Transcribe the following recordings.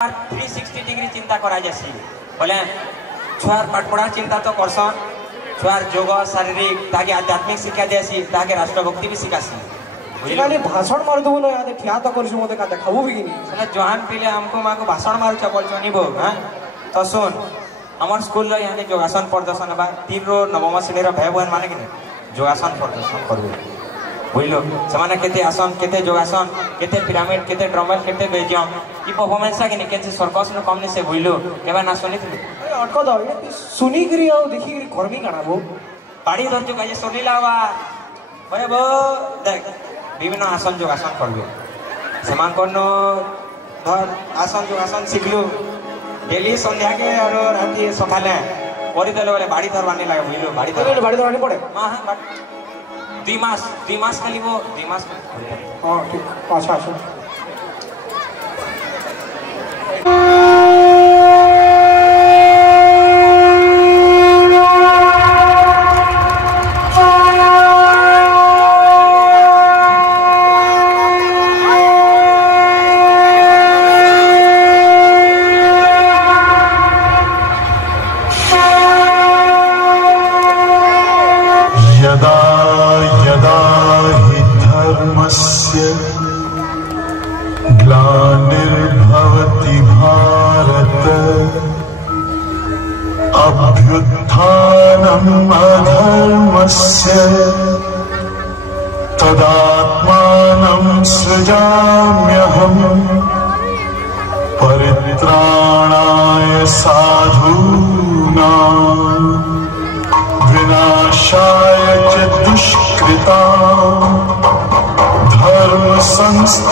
360 degree चिंता करा जासी बोले छुआर पाठपढ़ा चिंता तो करसन छुआर योग शारीरिक ताकि आध्यात्मिक शिक्षा देसी ताकि राष्ट्रभक्ति भी शिखासी खाली भाषण मार दबो न याद ठिया तो करछु मते का देखाबो भी नहीं साला जवान पिले हमको माको भाषण मारू छ बोलछ नि बो हां तो सुन हमर स्कूल रे यानी योगासन प्रदर्शन बा 3 रो नवम श्रेणी रो भाई बहन माने कि योगासन प्रदर्शन करबो बुझलो समाने केते आसन केते योगासन केते पिरामिड केते ड्रमल केते बेजियम ई परफॉर्मेंस के केते सर्कस न कमने से बुझलो केबा ना सुनी थी अरे अटको दो ये सुनी करी और देखी करी करमी काना वो बाड़ी धर जो गाजे सुनी लावा अरे वो देख विभिन्न आसन योगासन करबो समान कोनो धर आसन योगासन सिखलु डेली संध्या के और राती सकाले करि देले वाले बाड़ी धर बानी लागे बुझलो बाड़ी धर पड़े हां हां 2 मास खाली वो 2 मास हां ठीक अच्छा ग्लानिर्भवति भारत अभ्युत्थानम् अधर्मस्य तदात्मानं सृजाम्यहम् परित्राणाय साधूनां विनाशाय च दुष्कृताम् धर्म संस्थापनार्थाय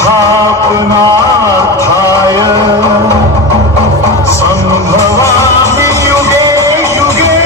संभवामि युगे युगे।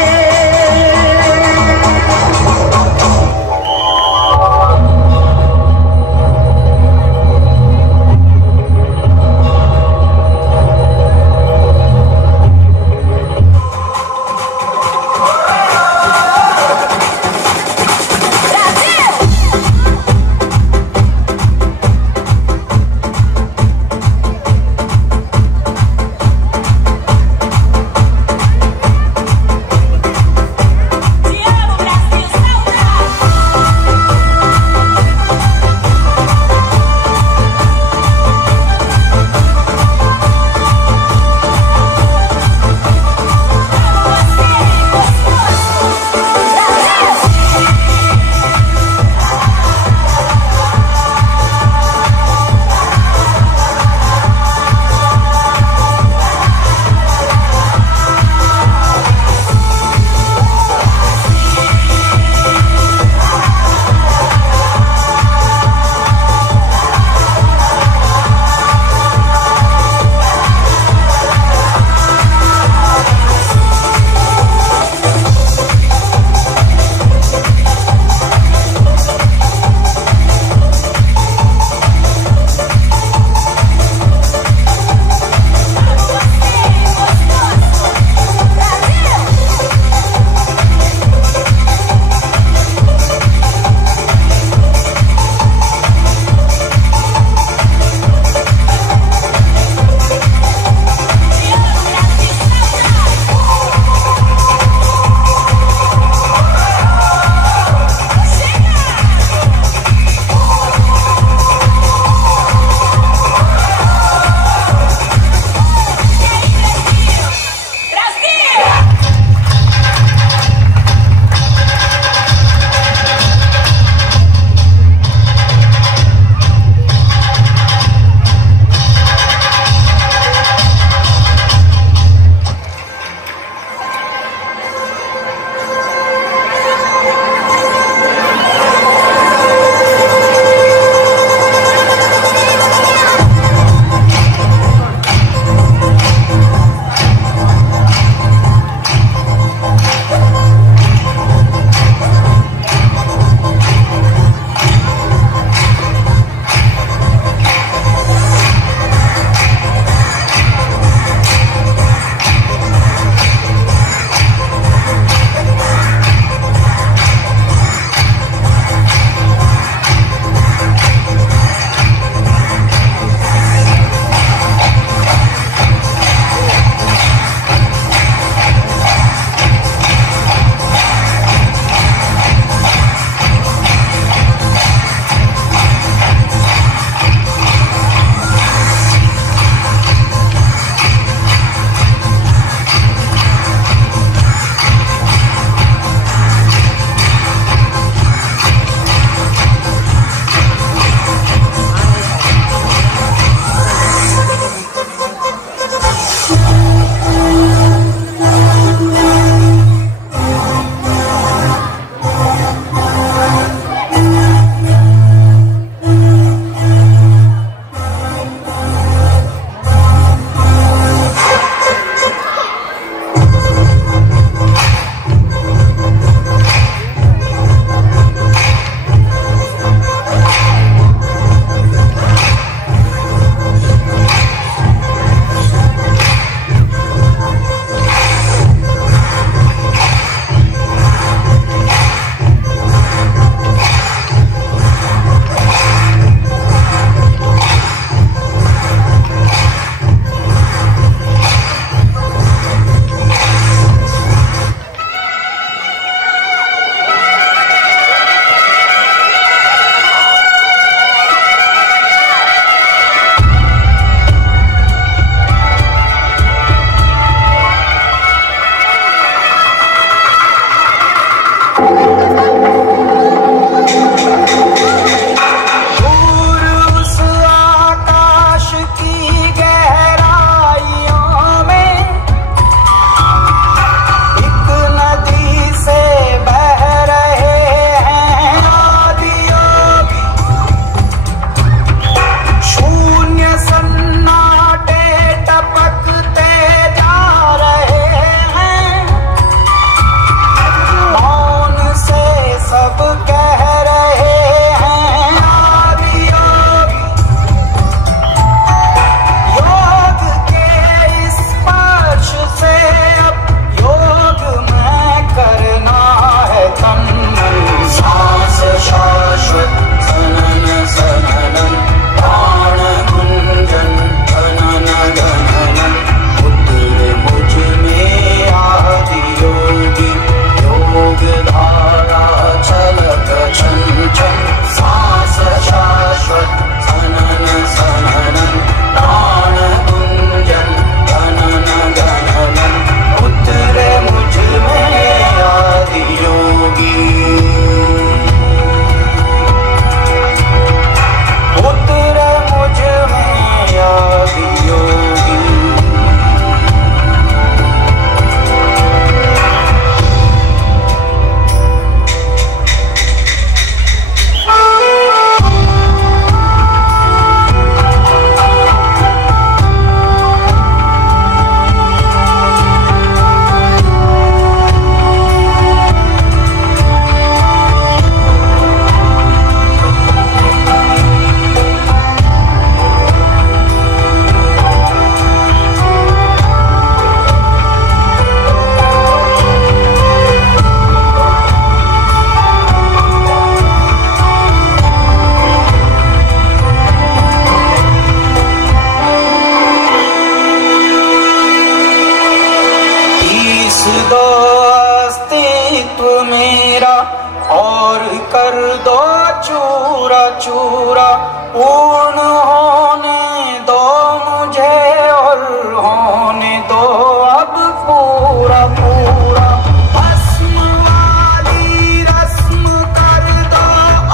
दो अस्तित्व मेरा और कर दो चूरा चूरा, पूर्ण होने दो मुझे और होने दो अब पूरा पूरा। भस्म वाली रस्म कर दो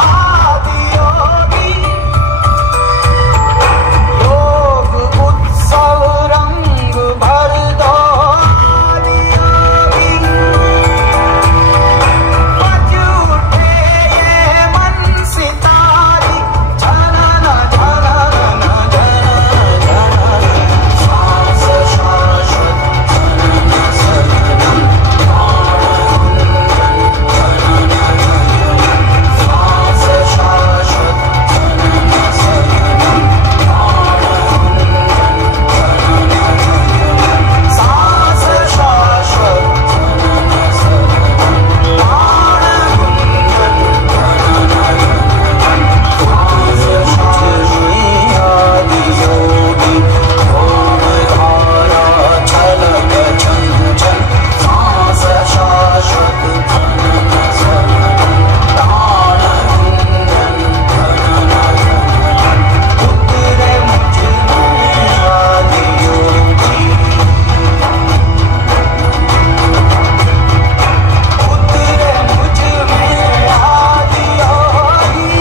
आदि योगी, योग उत्सव रंग भर दो आदि योगी। बज उठे ये मन सितारी, झनन झनन झनन झनन, सांस शाश्वत झनन सनन, प्राण गुंजन झनन झनन, सांस शाश्वत झनन सनन, प्राण गुंजन झनन झनन, सांस शाश्वत झनन सनन, प्राण गुंजन झनन झनन, सांस शाश्वत आदि योगी। ओम धारा छलक चंचल, सांस शाश्वत झनन सनन, प्राण गुंजन झनन झनन, उतरे मुझ में आदि योगी, उतरे मुझ में आदि योगी।